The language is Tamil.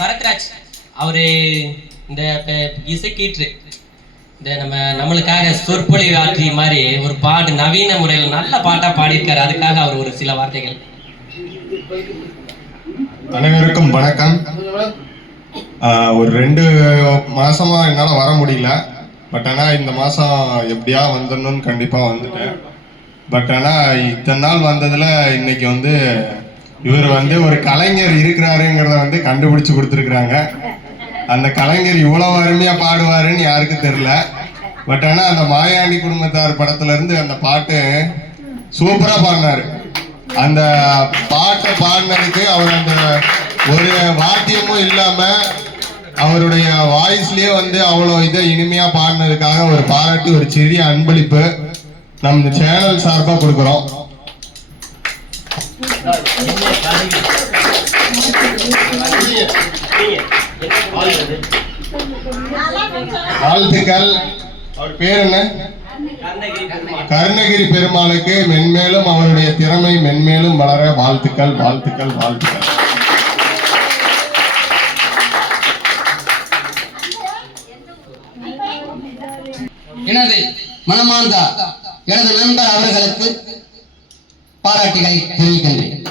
பரத்ராஜ் அவரு இந்த இசைக்கீற்று இந்த நம்மளுக்காக சொற்பொழிவு ஆற்றி மாதிரி ஒரு பாட்டு நவீன முறையில் நல்ல பாட்டா பாடியிருக்காரு. அதுக்காக அவர் ஒரு சில வார்த்தைகள். அனைவருக்கும் வணக்கம். ஒரு 2 மாசமா என்னால வர முடியல. பட் ஆனா இந்த மாசம் எப்படியா வந்துடணும்னு கண்டிப்பா வந்துட்டேன். பட் ஆனா இத்தனை நாள் வந்ததுல இன்னைக்கு இவர் ஒரு கலைஞர் இருக்கிறாருங்கிறத கண்டுபிடிச்சு கொடுத்துருக்குறாங்க. அந்த கலைஞர் இவ்வளவு அருமையா பாடுவாருன்னு யாருக்கும் தெரியல. பட் ஆனா அந்த மாயாண்டி குடும்பத்தார் படத்துல இருந்து அந்த பாட்டு சூப்பரா பாடினாரு. அந்த பாட்டை பாடினதுக்கு அவர் அந்த ஒரு வாத்தியமும் இல்லாம அவருடைய வாய்ஸ்லயே அவ்வளோ இதை இனிமையா பாடினதுக்காக ஒரு பாராட்டி ஒரு சிறிய அன்பளிப்பு நம்ம சேனல் சார்பா கொடுக்குறோம். வாழ்த்துக்கள். அவர் பேர் என்ன? கருணகிரி பெருமாளுக்கு மென்மேலும் அவருடைய திறமை மென்மேலும் வளர வாழ்த்துக்கள், வாழ்த்துக்கள், வாழ்த்துக்கள். எனது மனமார்ந்த எனது நண்பர் அவர்களுக்கு பாராட்டுகளை தெரிவிக்கின்றேன்.